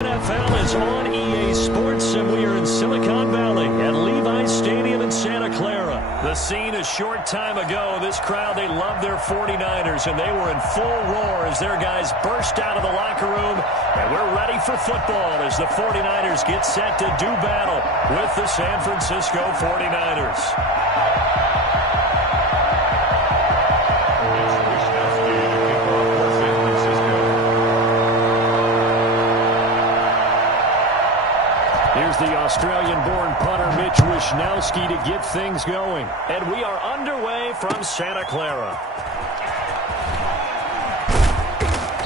NFL is on EA Sports, and we are in Silicon Valley at Levi's Stadium in Santa Clara. The scene a short time ago, this crowd, they love their 49ers, and they were in full roar as their guys burst out of the locker room. And we're ready for football as the 49ers get set to do battle with the San Francisco 49ers. Here's the Australian-born punter Mitch Wishnowsky to get things going. And we are underway from Santa Clara.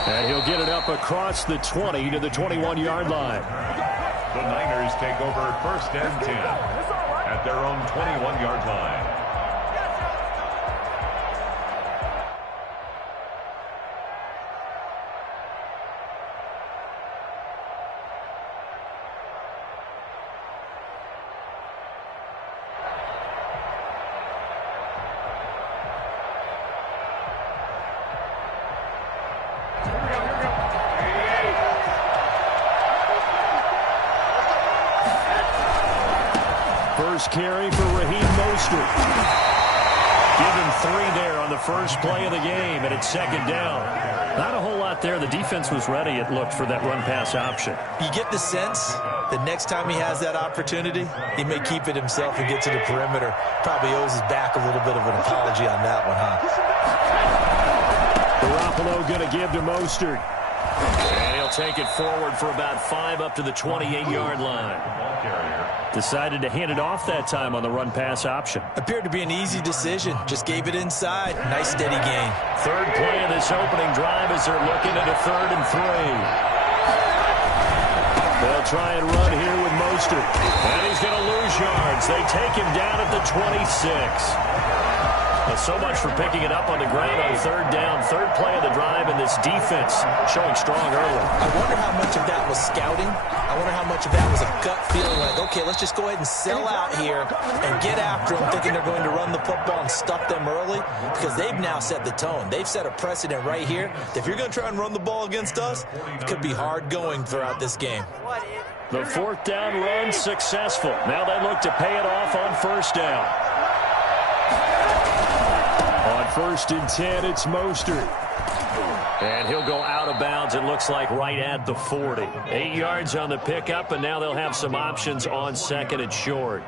And he'll get it up across the 20 to the 21-yard line. The Niners take over first and 10 at their own 21-yard line. First carry for Raheem Mostert. Give him 3 there on the first play of the game, and it's second down. Not a whole lot there. The defense was ready, it looked, for that run-pass option. You get the sense that next time he has that opportunity, he may keep it himself and get to the perimeter. Probably owes his back a little bit of an apology on that one, huh? Garoppolo going to give to Mostert. And he'll take it forward for about 5 up to the 28-yard line. Decided to hand it off that time on the run-pass option. Appeared to be an easy decision. Just gave it inside. Nice, steady gain. Third play of this opening drive as they're looking at a 3rd and 3. They'll try and run here with Mostert. And he's going to lose yards. They take him down at the 26. Well, so much for picking it up on the ground on 3rd down. 3rd play of the drive, and this defense showing strong early. I wonder how much of that was scouting. I wonder how much of that was a gut feeling like, okay, let's just go ahead and sell out here and get after them, thinking they're going to run the football and stuff them early, because they've now set the tone. They've set a precedent right here. If you're going to try and run the ball against us, it could be hard going throughout this game. The 4th down run successful. Now they look to pay it off on 1st down. On 1st and 10, it's Mostert. And he'll go out of bounds, it looks like, right at the 40. 8 yards on the pickup, and now they'll have some options on 2nd and short.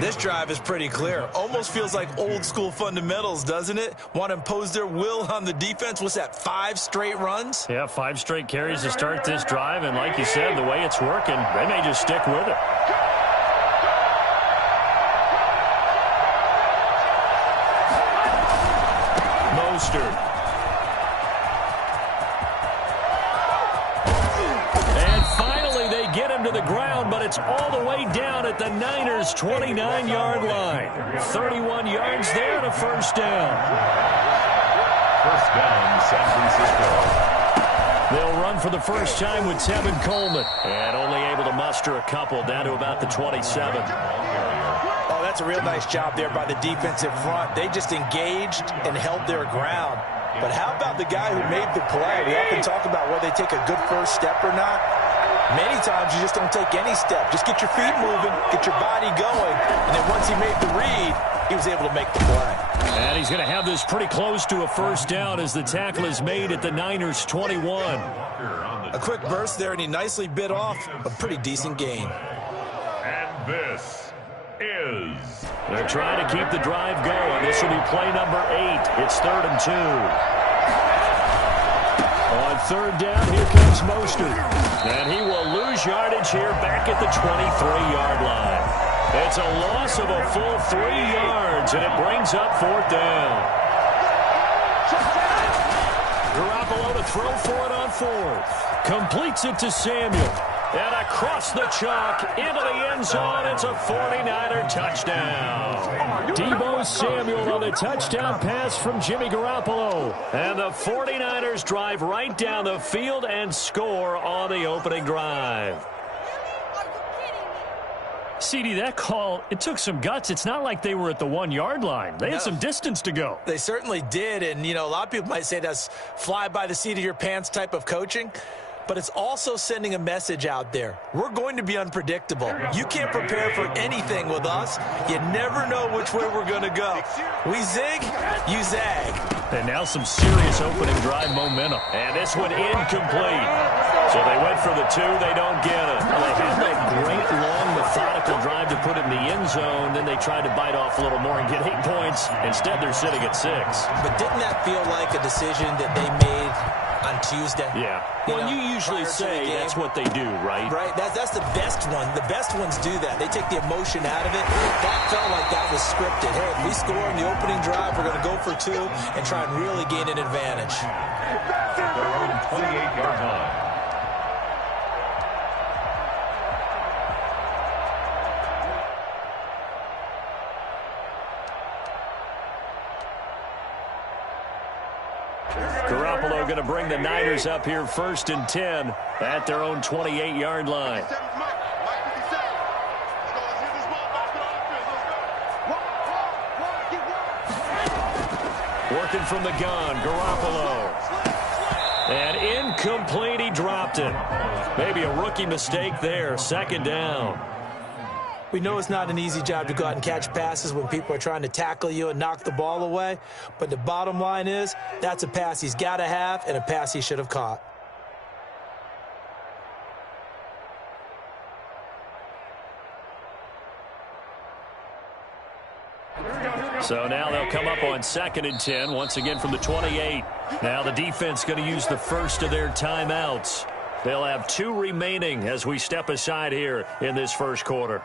This drive is pretty clear. Almost feels like old-school fundamentals, doesn't it? Want to impose their will on the defense. What's that, 5 straight runs? Yeah, 5 straight carries to start this drive, and like you said, the way it's working, they may just stick with it. Mostert. Get him to the ground, but it's all the way down at the Niners' 29-yard line. 31 yards there to 1st down. 1st down, San Francisco. They'll run for the first time with Tevin Coleman. And only able to muster a couple down to about the 27. Oh, that's a real nice job there by the defensive front. They just engaged and held their ground. But how about the guy who made the play? We often talk about whether they take a good first step or not. Many times you just don't take any step. Just get your feet moving, get your body going, and then once he made the read, he was able to make the play. And he's going to have this pretty close to a 1st down as the tackle is made at the Niners' 21. A quick burst there, and he nicely bit off a pretty decent gain. And this is... They're trying to keep the drive going. This will be play number 8. It's 3rd and 2. On 3rd down, here comes Mostert. And he will lose yardage here back at the 23-yard line. It's a loss of a full 3 yards, and it brings up 4th down. Garoppolo to throw for it on 4th. Completes it to Samuel. And across the chalk, into the end zone, it's a 49er touchdown. Deebo Samuel on the touchdown pass from Jimmy Garoppolo. And the 49ers drive right down the field and score on the opening drive. CD, that call, it took some guts. It's not like they were at the 1-yard line. They had some distance to go. They certainly did, and, you know, a lot of people might say that's fly by the seat of your pants type of coaching. but it's also sending a message out there. We're going to be unpredictable. You can't prepare for anything with us. You never know which way we're going to go. We zig, you zag. And now some serious opening drive momentum. And this one incomplete. So they went for the 2. They don't get it. Well, they had that great, long, methodical drive to put it in the end zone. Then they tried to bite off a little more and get 8 points. Instead, they're sitting at 6. But didn't that feel like a decision that they made on Tuesday? Yeah. Well, you usually say that's what they do, right? Right. That's the best one. The best ones do that. They take the emotion out of it. That felt like that was scripted. Hey, if we score in the opening drive, we're going to go for 2 and try and really gain an advantage. Their own 28-yard line. Garoppolo going to bring the Niners up here 1st and 10 at their own 28-yard line. Working from the gun, Garoppolo. And incomplete, he dropped it. Maybe a rookie mistake there, 2nd down. We know it's not an easy job to go out and catch passes when people are trying to tackle you and knock the ball away. But the bottom line is, that's a pass he's got to have and a pass he should have caught. So now they'll come up on 2nd and 10, once again from the 28. Now the defense going to use the first of their timeouts. They'll have 2 remaining as we step aside here in this first quarter.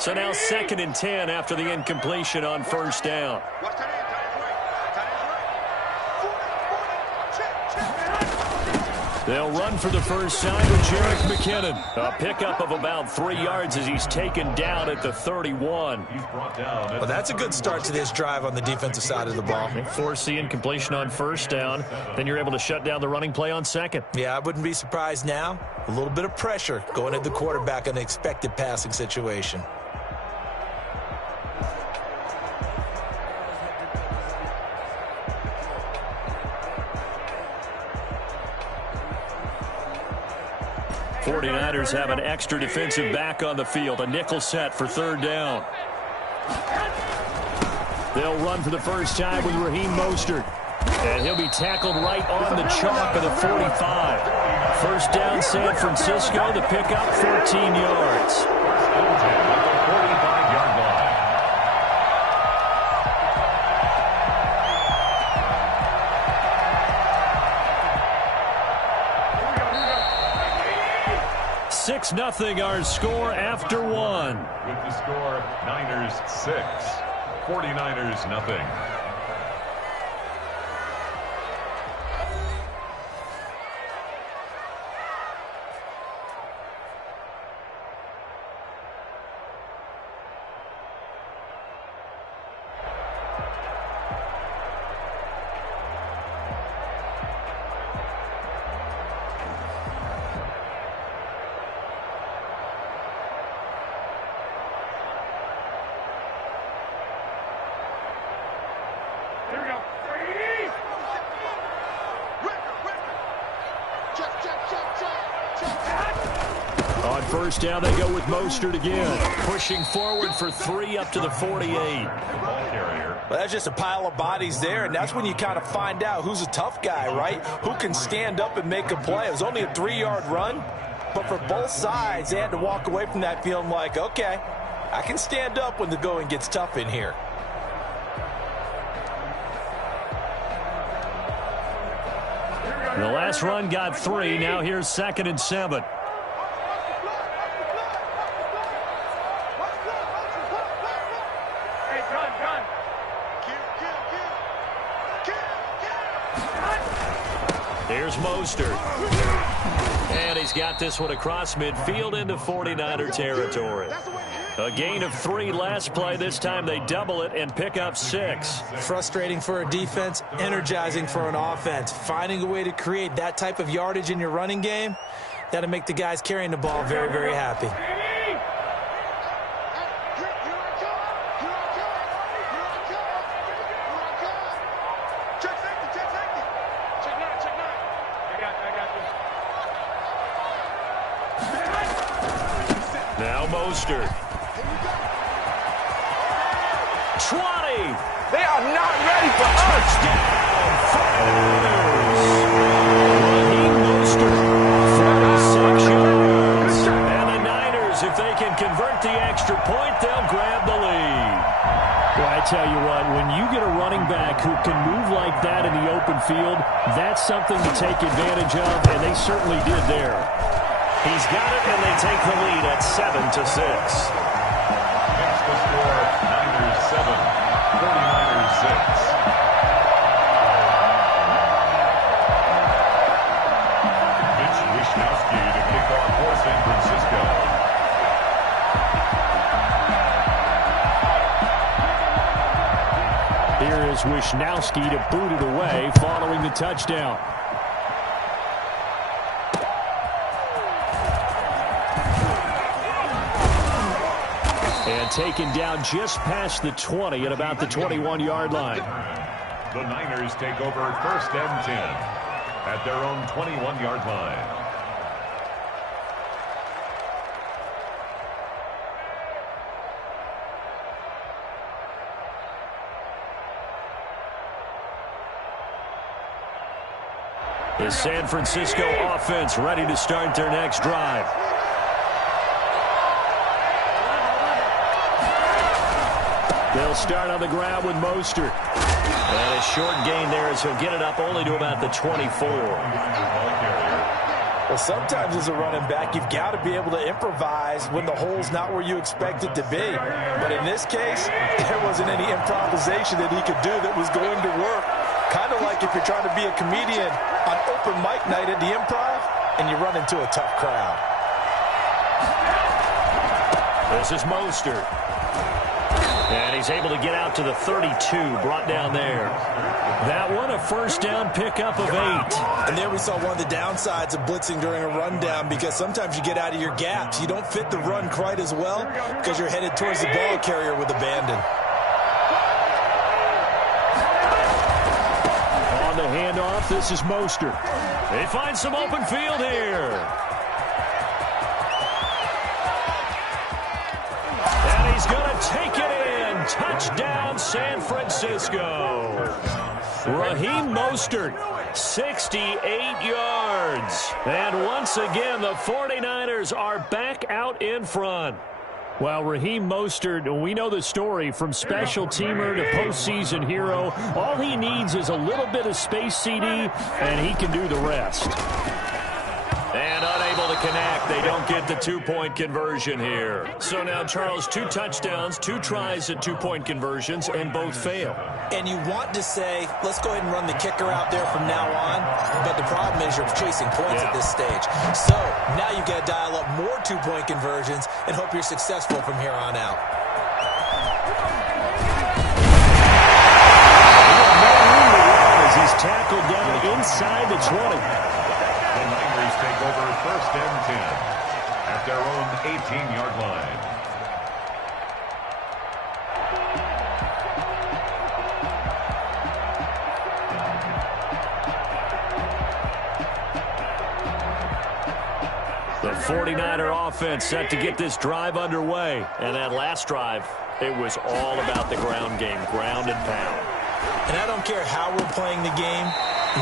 So now 2nd and 10 after the incompletion on 1st down. They'll run for the first time with Jerick McKinnon. A pickup of about 3 yards as he's taken down at the 31. Well, that's a good start to this drive on the defensive side of the ball. Force the incompletion on 1st down. Then you're able to shut down the running play on 2nd. Yeah, I wouldn't be surprised now. A little bit of pressure going at the quarterback in an expected passing situation. '49ers have an extra defensive back on the field. A nickel set for 3rd down. They'll run for the first time with Raheem Mostert. And he'll be tackled right on the chalk of the 45. 1st down, San Francisco. The pickup, 14 yards. 45-yard line. 6-0 our score after 1. With the score, Niners 6, 49ers nothing. On 1st down, they go with Mostert again. Pushing forward for 3 up to the 48. Well, that's just a pile of bodies there, and that's when you kind of find out who's a tough guy, right? Who can stand up and make a play. It was only a 3-yard run, but for both sides, they had to walk away from that feeling like, okay, I can stand up when the going gets tough in here. The last run got 3. Now here's 2nd and 7. Here's Mostert. And he's got this one across midfield into 49er territory. A gain of 3 last play. This time they double it and pick up 6. Frustrating for a defense, energizing for an offense. Finding a way to create that type of yardage in your running game, That'll make the guys carrying the ball very, very happy. Now Mostert. 20. They are not ready for us. Touchdown, 49ers. Mostert, 46 yards. And the Niners, if they can convert the extra point, they'll grab the lead. Well, I tell you what, when you get a running back who can move like that in the open field, that's something to take advantage of, and they certainly did there. He's got it, and they take the lead at 7-6. Makes the score Niners 7, 49ers 6. It's Wisnowski to kick off for San Francisco. Here is Wisnowski to boot it away following the touchdown. And taken down just past the 20 at about the 21-yard line. The Niners take over first and 10 at their own 21-yard line. The San Francisco offense ready to start their next drive. They'll start on the ground with Mostert. And a short gain there as he'll get it up only to about the 24. Well, sometimes as a running back, you've got to be able to improvise when the hole's not where you expect it to be. But in this case, there wasn't any improvisation that he could do that was going to work. Kind of like if you're trying to be a comedian on open mic night at the Improv and you run into a tough crowd. This is Mostert. And he's able to get out to the 32, brought down there. That one, a first down pickup of 8. And there we saw one of the downsides of blitzing during a rundown, because sometimes you get out of your gaps. You don't fit the run quite as well because you're headed towards the ball carrier with abandon. On the handoff, this is Mostert. They find some open field here. And he's going to take it in. Touchdown, San Francisco. Raheem Mostert, 68 yards. And once again, the 49ers are back out in front. Well, Raheem Mostert, we know the story, from special teamer to postseason hero. All he needs is a little bit of space, CD, and he can do the rest. And unable to connect. They don't get the two-point conversion here. So now, Charles, 2 touchdowns, 2 tries at two-point conversions, and both fail. And you want to say, let's go ahead and run the kicker out there from now on. But the problem is you're chasing points at this stage. So now you've got to dial up more two-point conversions and hope you're successful from here on out. As he's tackled down inside the 20. The Niners take over first and 10 at their own 18-yard line. The 49er offense set to get this drive underway. And that last drive, it was all about the ground game, ground and pound. And I don't care how we're playing the game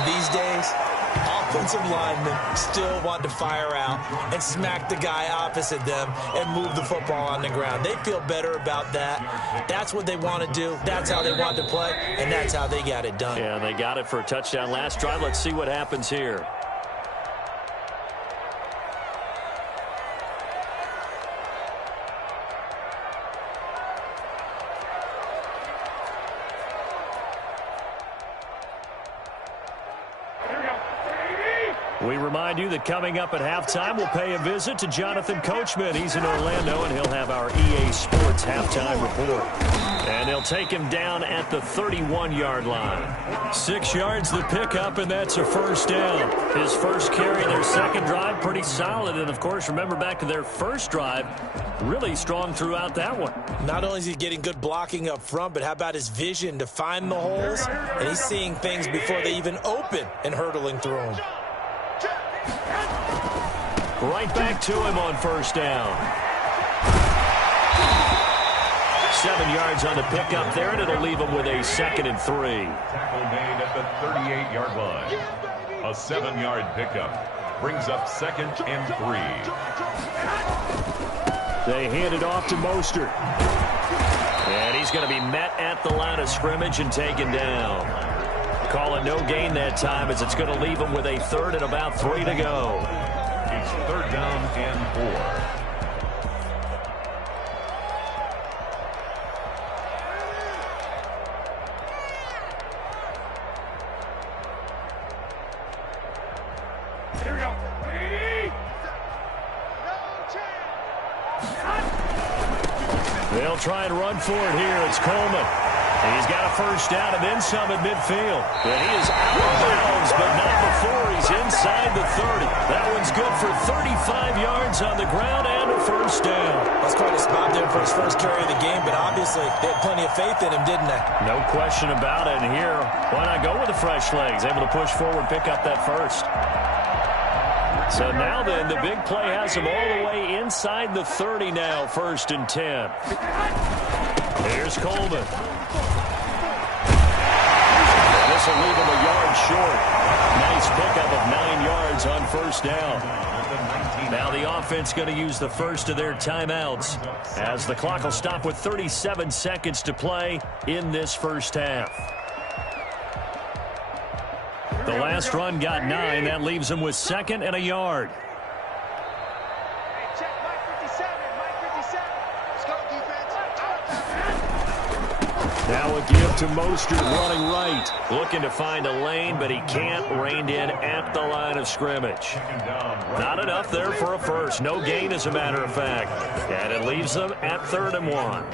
these days, offensive linemen still want to fire out and smack the guy opposite them and move the football on the ground. They feel better about that. That's what they want to do. That's how they want to play, and that's how they got it done. Yeah, they got it for a touchdown last drive. Let's see what happens here. We remind you that coming up at halftime, we'll pay a visit to Jonathan Coachman. He's in Orlando, and he'll have our EA Sports halftime report. And they'll take him down at the 31-yard line. 6 yards the pickup, and that's a first down. His first carry, their second drive, pretty solid. And, of course, remember back to their first drive, really strong throughout that one. Not only is he getting good blocking up front, but how about his vision to find the holes? And he's seeing things before they even open and hurdling through them. Right back to him on first down. 7 yards on the pickup there, and it'll leave him with a 2nd and 3. Tackle made at the 38-yard line. A 7-yard pickup brings up 2nd and 3. They hand it off to Mostert. And he's going to be met at the line of scrimmage and taken down. Call it no gain that time, as it's going to leave him with a 3rd and about 3 to go. It's 3rd down and 4. They'll try and run for it here. It's Coleman. He's got a first down and then some at midfield. But he is out of bounds, but not before he's inside the 30. That one's good for 35 yards on the ground and a first down. That's quite a spot there for his first carry of the game, but obviously they had plenty of faith in him, didn't they? No question about it. And here, why not go with the fresh legs? Able to push forward, pick up that first. So now then, the big play has him all the way inside the 30 now, 1st and 10. Here's Coleman. This will leave him a yard short. Nice pickup of 9 yards on first down. Now the offense going to use the first of their timeouts, as the clock will stop with 37 seconds to play in this first half. The last run got 9. That leaves him with 2nd and a yard. Now a give to Mostert running right. Looking to find a lane, but he can't. Reined in at the line of scrimmage. Not enough there for a first. No gain, as a matter of fact. And it leaves them at 3rd and 1.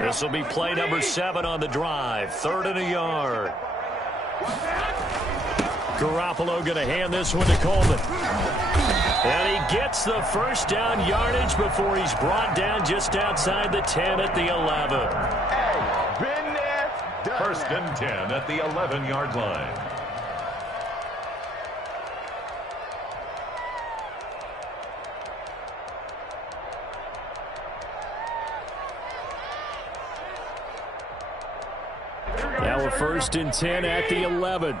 This will be play number 7 on the drive. 3rd and a yard. Garoppolo going to hand this one to Coleman. And he gets the first down yardage before he's brought down just outside the 10 at the 11. Been there, done 1st and 10 at the 11-yard line. Now a 1st and 10 at the 11.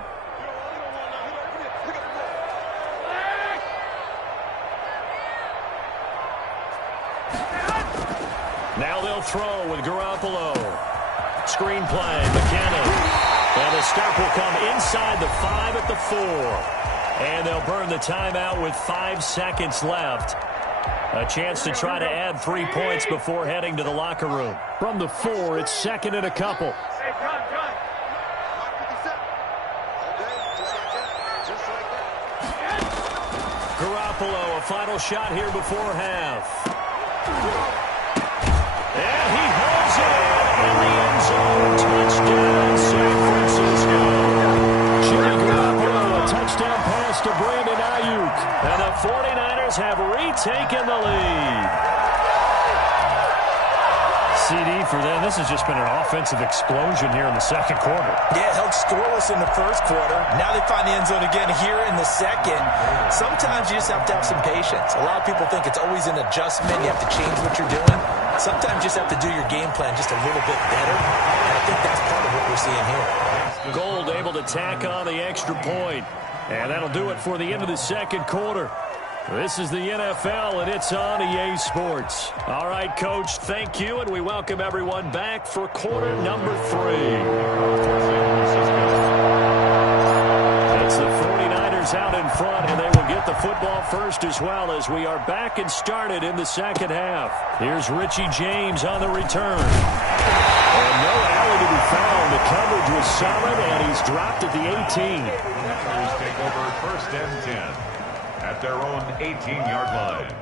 Now they'll throw with Garoppolo. Screen play, McKinnon. And the stop will come inside the 5 at the 4. And they'll burn the timeout with 5 seconds left. A chance to try to add 3 points before heading to the locker room. From the 4, it's 2nd and a couple. Garoppolo, a final shot here before half. And he holds it in the end zone. Touchdown, San Francisco. Jimmy Garoppolo, a touchdown pass to Brandon Ayuk. And the 49ers have retaken the lead. CD for them. This has just been an offensive explosion here in the second quarter. Yeah, held scoreless in the first quarter. Now they find the end zone again here in the second. Sometimes you just have to have some patience. A lot of people think it's always an adjustment. You have to change what you're doing. Sometimes you just have to do your game plan just a little bit better. And I think that's part of what we're seeing here. Gold able to tack on the extra point. And that'll do it for the end of the second quarter. This is the NFL, and it's on EA Sports. All right, Coach, thank you, and we welcome everyone back for quarter number 3. It's the 49ers out in front, and they will get the football first as well, as we are back and started in the second half. Here's Richie James on the return. And no alley to be found. The coverage was solid, and he's dropped at the 18. over 1st and 10 at their own 18-yard line.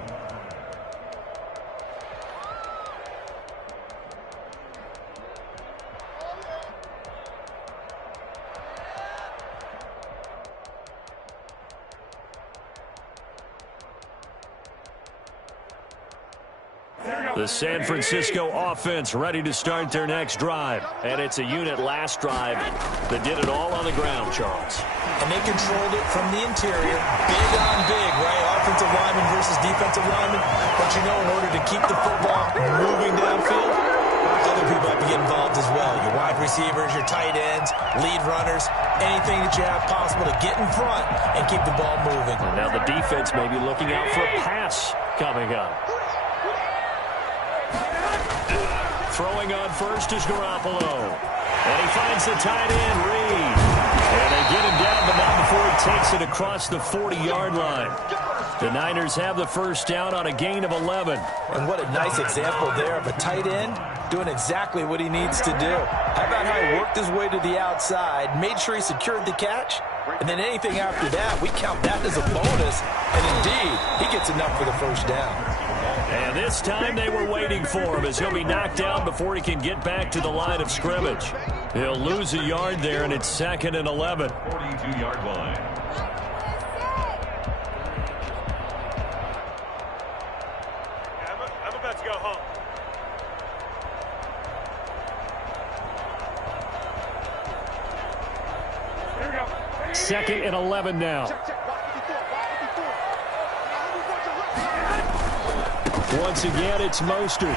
The San Francisco offense ready to start their next drive. And it's a unit last drive that did it all on the ground, Charles. And they controlled it from the interior. Big on big, right? Offensive lineman versus defensive lineman. But you know, in order to keep the football moving downfield, other people have to get involved as well. Your wide receivers, your tight ends, lead runners, anything that you have possible to get in front and keep the ball moving. Now the defense may be looking out for a pass coming up. Throwing on first is Garoppolo. And he finds the tight end, Reed. And they get him down, but not before he takes it across the 40-yard line. The Niners have the first down on a gain of 11. And what a nice example there of a tight end doing exactly what he needs to do. How about how he worked his way to the outside, made sure he secured the catch, and then anything after that, we count that as a bonus. And indeed, he gets enough for the first down. And this time they were waiting for him as he'll be knocked down before he can get back to the line of scrimmage. He'll lose a yard there, and it's 2nd and 11. 42-yard line. I'm about to go home. 2nd and 11 now. Once again, it's Mostert. 9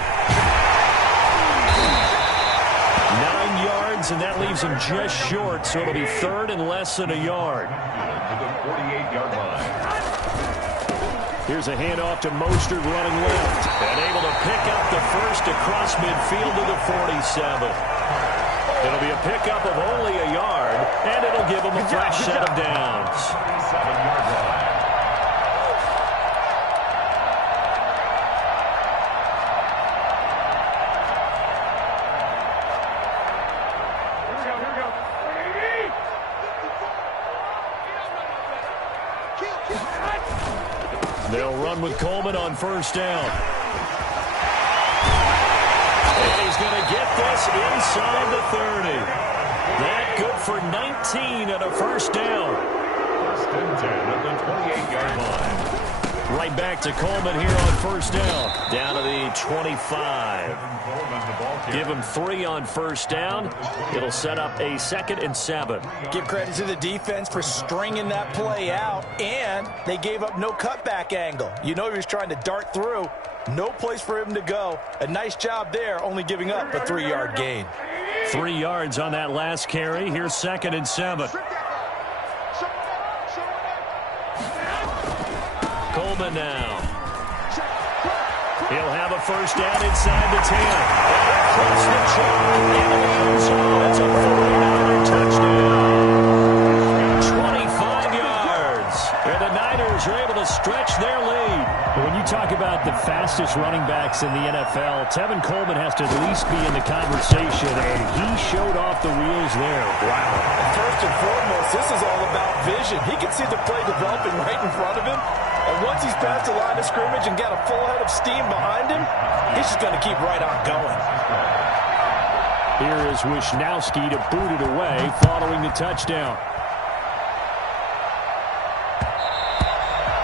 yards, and that leaves him just short, so it'll be 3rd and less than a yard. To the 48-yard line. Here's a handoff to Mostert running left, and able to pick up the first across midfield to the 47. It'll be a pickup of only a yard, and it'll give him a fresh set of downs. 7-yard line. They'll run with Coleman on first down. And he's going to get this inside the 30. That good for 19 and a first down. 1st and 10 at the 28-yard line. Right back to Coleman here on first down. Down to the 25. Give him 3 on first down. It'll set up a 2nd and 7. Give credit to the defense for stringing that play out, and they gave up no cutback angle. You know he was trying to dart through. No place for him to go. A nice job there, only giving up a 3-yard gain. 3 yards on that last carry. Here's 2nd and 7. Coleman now. He'll have a first down inside the 10. Across the chalk in the end zone. It's a 49er touchdown. 25 yards. And the Niners are able to stretch their lead. When you talk about the fastest running backs in the NFL, Tevin Coleman has to at least be in the conversation, and he showed off the wheels there. Wow. First and foremost, this is all about vision. He can see the play developing right in front of him. And once he's past the line of scrimmage and got a full head of steam behind him, he's just going to keep right on going. Here is Wisnowski to boot it away following the touchdown.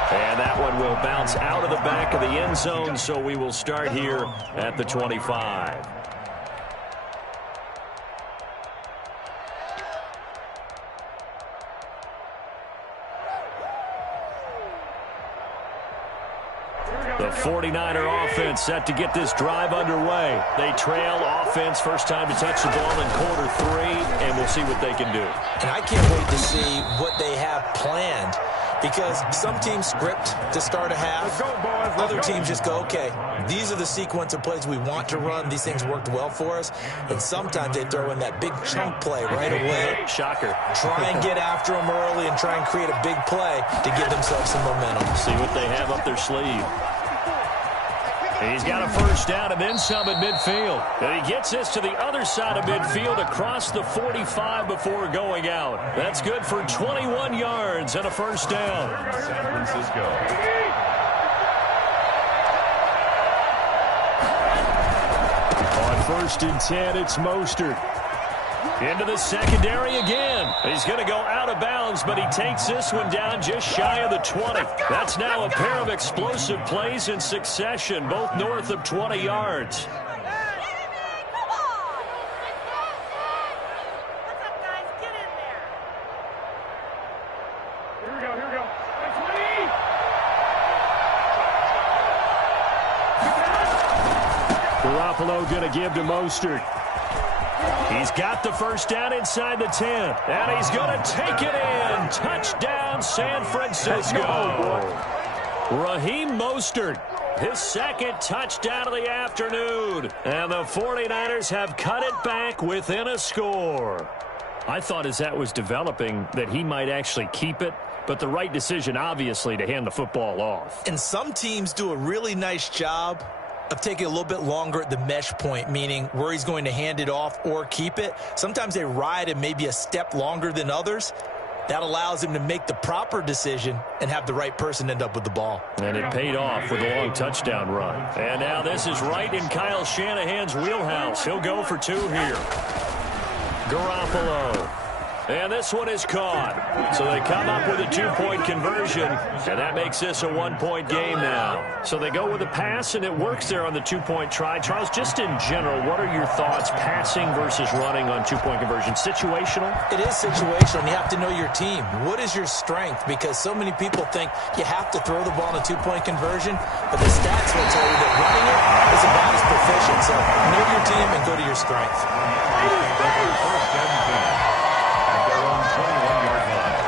And that one will bounce out of the back of the end zone, so we will start here at the 25. The 49er offense set to get this drive underway. They trail offense, first time to touch the ball in quarter 3, and we'll see what they can do. And I can't wait to see what they have planned, because some teams script to start a half. Other teams just go, okay, these are the sequence of plays we want to run. These things worked well for us. And sometimes they throw in that big chunk play right away. Shocker. Try and get after them early and try and create a big play to give themselves some momentum. See what they have up their sleeve. He's got a first down and then some at midfield. And he gets this to the other side of midfield across the 45 before going out. That's good for 21 yards and a first down. San Francisco. On 1st and 10, it's Mostert. Into the secondary again. He's going to go out of bounds, but he takes this one down just shy of the 20. That's now a pair of explosive plays in succession, both north of 20 yards. Garoppolo going to give to Mostert. He's got the first down inside the 10, and he's going to take it in. Touchdown, San Francisco. Raheem Mostert, his second touchdown of the afternoon, and the 49ers have cut it back within a score. I thought as that was developing that he might actually keep it, but the right decision, obviously, to hand the football off. And some teams do a really nice job of taking a little bit longer at the mesh point, meaning where he's going to hand it off or keep it. Sometimes they ride him maybe a step longer than others. That allows him to make the proper decision and have the right person end up with the ball. And it paid off with a long touchdown run. And now this is right in Kyle Shanahan's wheelhouse. He'll go for 2 here. Garoppolo. And this one is caught. So they come up with a 2-point conversion, and that makes this a 1-point game now. So they go with a pass, and it works there on the 2-point try. Charles, just in general, what are your thoughts passing versus running on 2-point conversion? Situational? It is situational, and you have to know your team. What is your strength? Because so many people think you have to throw the ball in a 2-point conversion, but the stats will tell you that running it is about as proficient. So know your team and go to your strength. First and 10. Their own 21-yard line.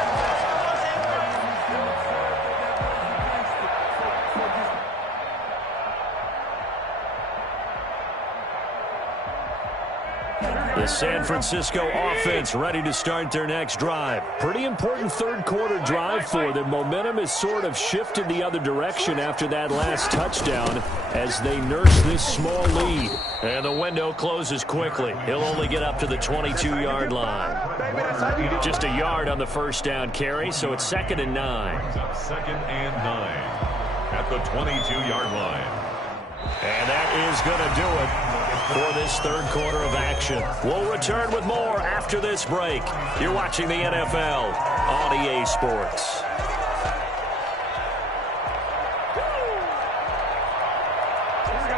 The San Francisco offense ready to start their next drive. Pretty important third-quarter drive for them. Momentum has sort of shifted the other direction after that last touchdown as they nurse this small lead. And the window closes quickly. He'll only get up to the 22-yard line. Just a yard on the first down carry, so it's 2nd and 9. 2nd and 9 at the 22-yard line. And that is going to do it for this third quarter of action. We'll return with more after this break. You're watching the NFL on EA Sports.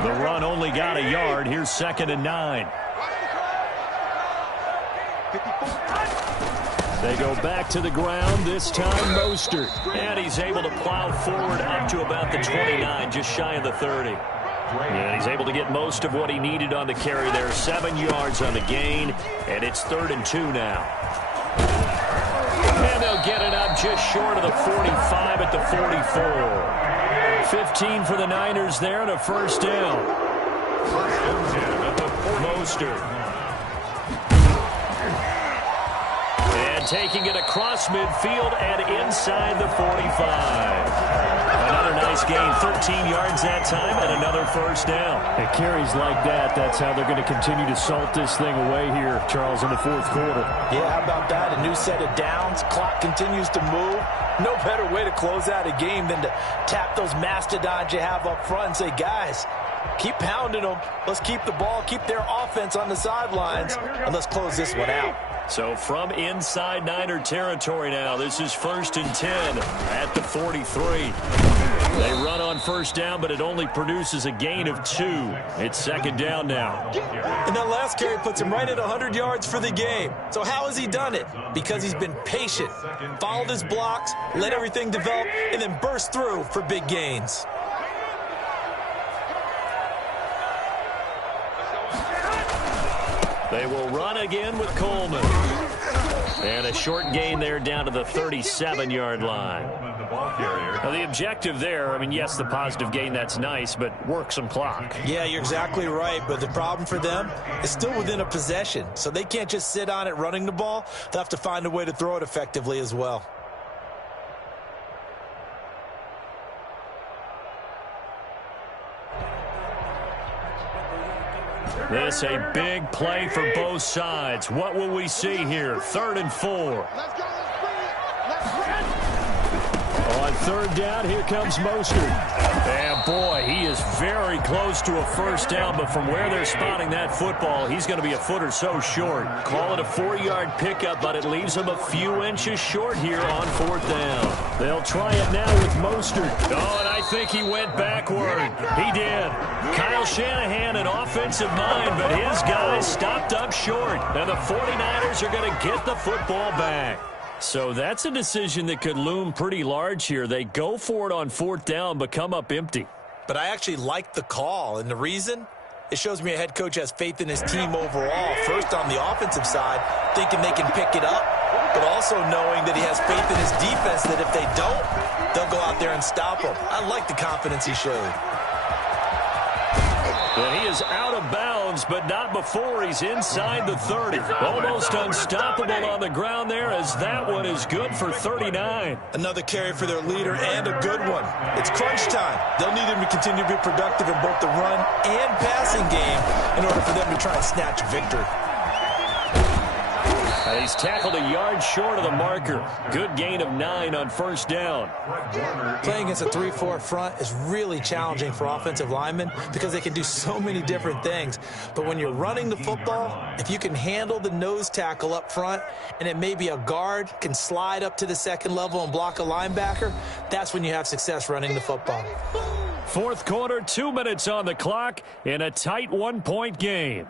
The run only got a yard. Here's 2nd and 9. They go back to the ground, this time Mostert. And he's able to plow forward up to about the 29, just shy of the 30. And he's able to get most of what he needed on the carry there. 7 yards on the gain, and it's 3rd and 2 now. And they'll get it up just short of the 45 at the 44. 15 for the Niners there and a first down. First and 10 at the 40. Mostert. And taking it across midfield and inside the 45. Another nice gain, 13 yards that time, and another first down. It carries like that. That's how they're going to continue to salt this thing away here, Charles, in the fourth quarter. Yeah, how about that? A new set of downs. Clock continues to move. No better way to close out a game than to tap those mastodons you have up front and say, guys, keep pounding them. Let's keep the ball, keep their offense on the sidelines, and let's close this one out. So from inside Niner territory now, this is 1st and 10 at the 43. They run on first down, but it only produces a gain of 2. It's 2nd down now. And that last carry puts him right at 100 yards for the game. So how has he done it? Because he's been patient, followed his blocks, let everything develop, and then burst through for big gains. They will run again with Coleman. And a short gain there down to the 37-yard line. Now, the objective there, I mean, yes, the positive gain, that's nice, but work some clock. Yeah, you're exactly right, but the problem for them is still within a possession, so they can't just sit on it running the ball. They'll have to find a way to throw it effectively as well. This a big play for both sides. What will we see here? 3rd and 4. On 3rd down, here comes Mostert. And boy, he is very close to a first down, but from where they're spotting that football, he's going to be a foot or so short. Call it a 4-yard pickup, but it leaves him a few inches short here on 4th down. They'll try it now with Mostert. Oh, and I think he went backward. He did. Kyle Shanahan, an offensive mind, but his guys stopped up short. And the 49ers are going to get the football back. So that's a decision that could loom pretty large here. They go for it on 4th down, but come up empty. But I actually like the call, and the reason? It shows me a head coach has faith in his team overall. First, on the offensive side, thinking they can pick it up, but also knowing that he has faith in his defense that if they don't, they'll go out there and stop them. I like the confidence he showed. And he is out of bounds, but not before he's inside the 30. Almost unstoppable on the ground there, as that one is good for 39. Another carry for their leader, and a good one. It's crunch time. They'll need him to continue to be productive in both the run and passing game in order for them to try and snatch victory. And he's tackled a yard short of the marker. Good gain of 9 on 1st down. Playing against a 3-4 front is really challenging for offensive linemen because they can do so many different things. But when you're running the football, if you can handle the nose tackle up front and it may be a guard can slide up to the 2nd level and block a linebacker, that's when you have success running the football. 4th quarter, 2 minutes on the clock in a tight 1-point game.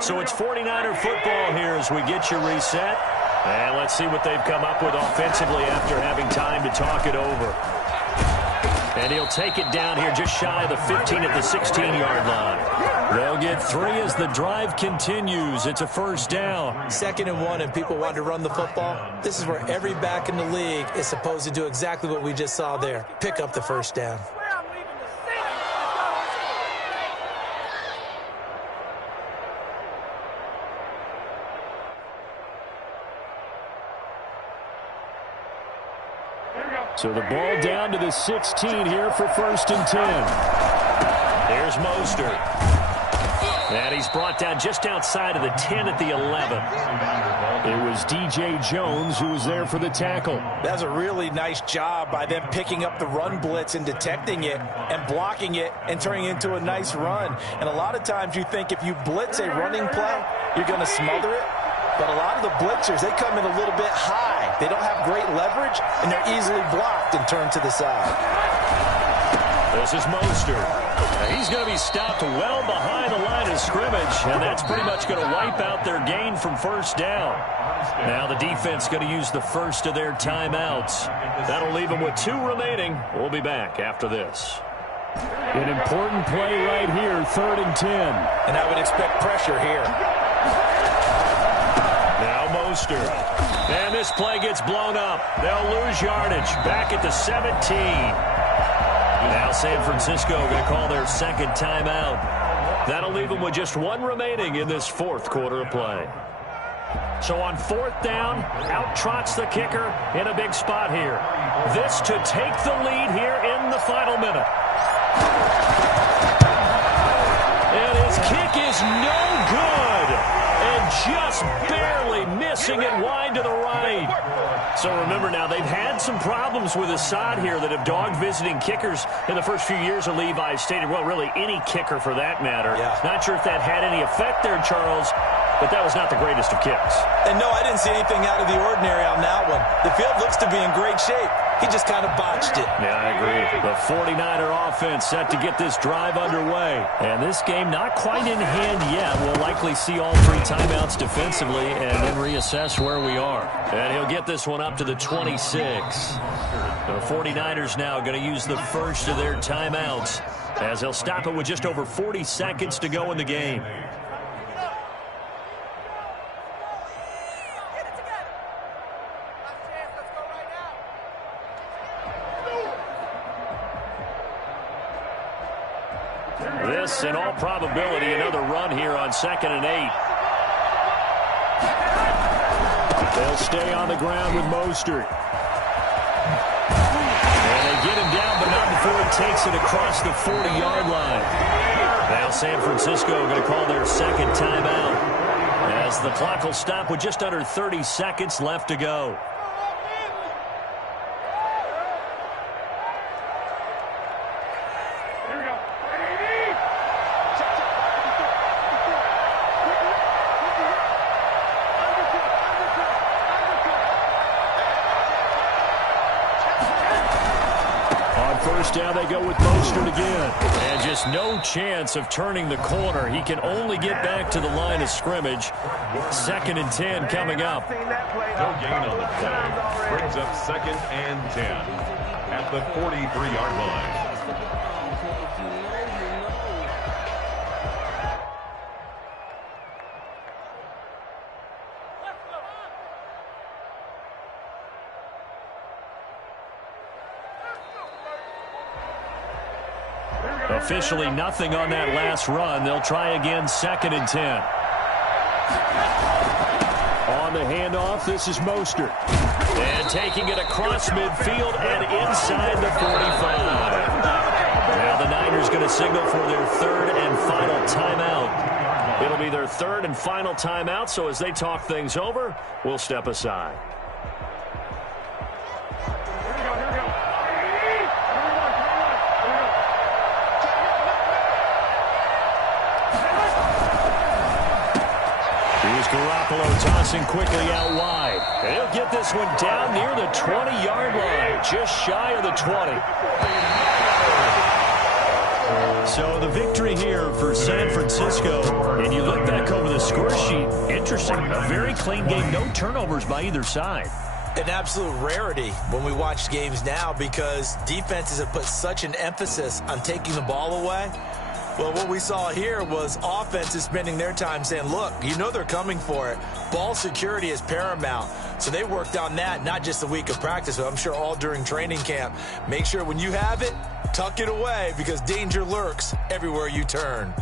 So it's 49er football here as we get you reset. And let's see what they've come up with offensively after having time to talk it over. And he'll take it down here just shy of the 15 at the 16-yard line. They'll get 3 as the drive continues. It's a 1st down. 2nd and 1, and people want to run the football. This is where every back in the league is supposed to do exactly what we just saw there. Pick up the 1st down. So the ball down to the 16 here for 1st and 10. There's Mostert. And he's brought down just outside of the 10 at the 11. It was DJ Jones who was there for the tackle. That's a really nice job by them picking up the run blitz and detecting it and blocking it and turning it into a nice run. And a lot of times you think if you blitz a running play, you're going to smother it. But a lot of the blitzers, they come in a little bit high. They don't have great leverage, and they're easily blocked and turned to the side. This is Mostert. He's going to be stopped well behind the line of scrimmage, and that's pretty much going to wipe out their gain from 1st down. Now the defense going to use the first of their timeouts. That'll leave them with 2 remaining. We'll be back after this. An important play right here, 3rd and 10. And I would expect pressure here. Now Mostert. And this play gets blown up. They'll lose yardage. Back at the 17. Now San Francisco going to call their 2nd timeout. That'll leave them with just 1 remaining in this 4th quarter of play. So on 4th down, out trots the kicker in a big spot here. This to take the lead here in the final minute. And his kick is no good. And just barely missing it wide to the right. So remember now, they've had some problems with Assad here that have dogged visiting kickers in the first few years of Levi Stadium. Well, really any kicker for that matter. Yeah. Not sure if that had any effect there, Charles, but that was not the greatest of kicks. And no, I didn't see anything out of the ordinary on that one. The field looks to be in great shape. He just kind of botched it. Yeah, I agree. The 49er offense set to get this drive underway. And this game not quite in hand yet. We'll likely see all 3 timeouts defensively and then reassess where we are. And he'll get this one up to the 26. The 49ers now going to use the first of their timeouts as they'll stop it with just over 40 seconds to go in the game. This, in all probability, another run here on 2nd and 8. They'll stay on the ground with Mostert. And they get him down, but not before he takes it across the 40-yard line. Now San Francisco going to call their second timeout as the clock will stop with just under 30 seconds left to go. First down, they go with Mostert again. And just no chance of turning the corner. He can only get back to the line of scrimmage. 2nd and 10 coming up. No gain on the play. Brings up 2nd and 10 at the 43-yard line. Officially nothing on that last run. They'll try again, 2nd and 10. On the handoff, this is Mostert. And taking it across midfield and inside the 45. Now the Niners going to signal for their 3rd and final timeout. It'll be their 3rd and final timeout, so as they talk things over, we'll step aside. Garoppolo tossing quickly out wide. And he'll get this one down near the 20-yard line, just shy of the 20. So the victory here for San Francisco. And you look back over the score sheet, interesting. A very clean game, no turnovers by either side. An absolute rarity when we watch games now because defenses have put such an emphasis on taking the ball away. Well, what we saw here was offenses spending their time saying, look, you know they're coming for it. Ball security is paramount. So they worked on that, not just a week of practice, but I'm sure all during training camp. Make sure when you have it, tuck it away because danger lurks everywhere you turn.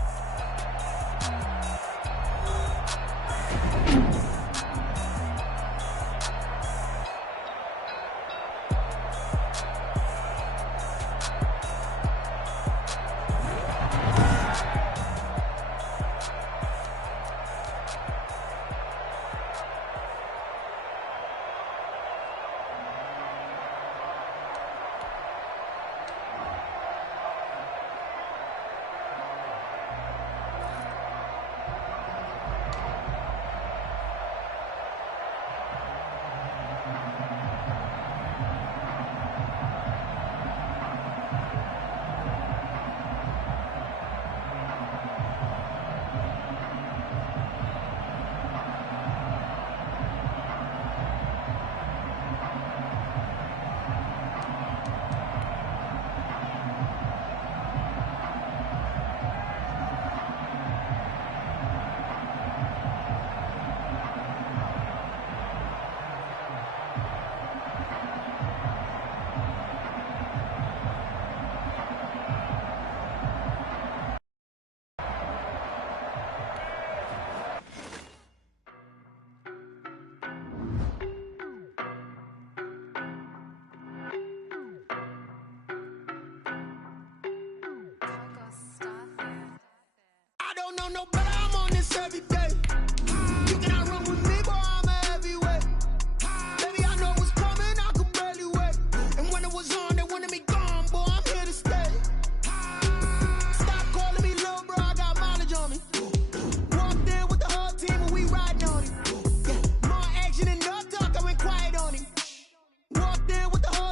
No, but I'm on this every day.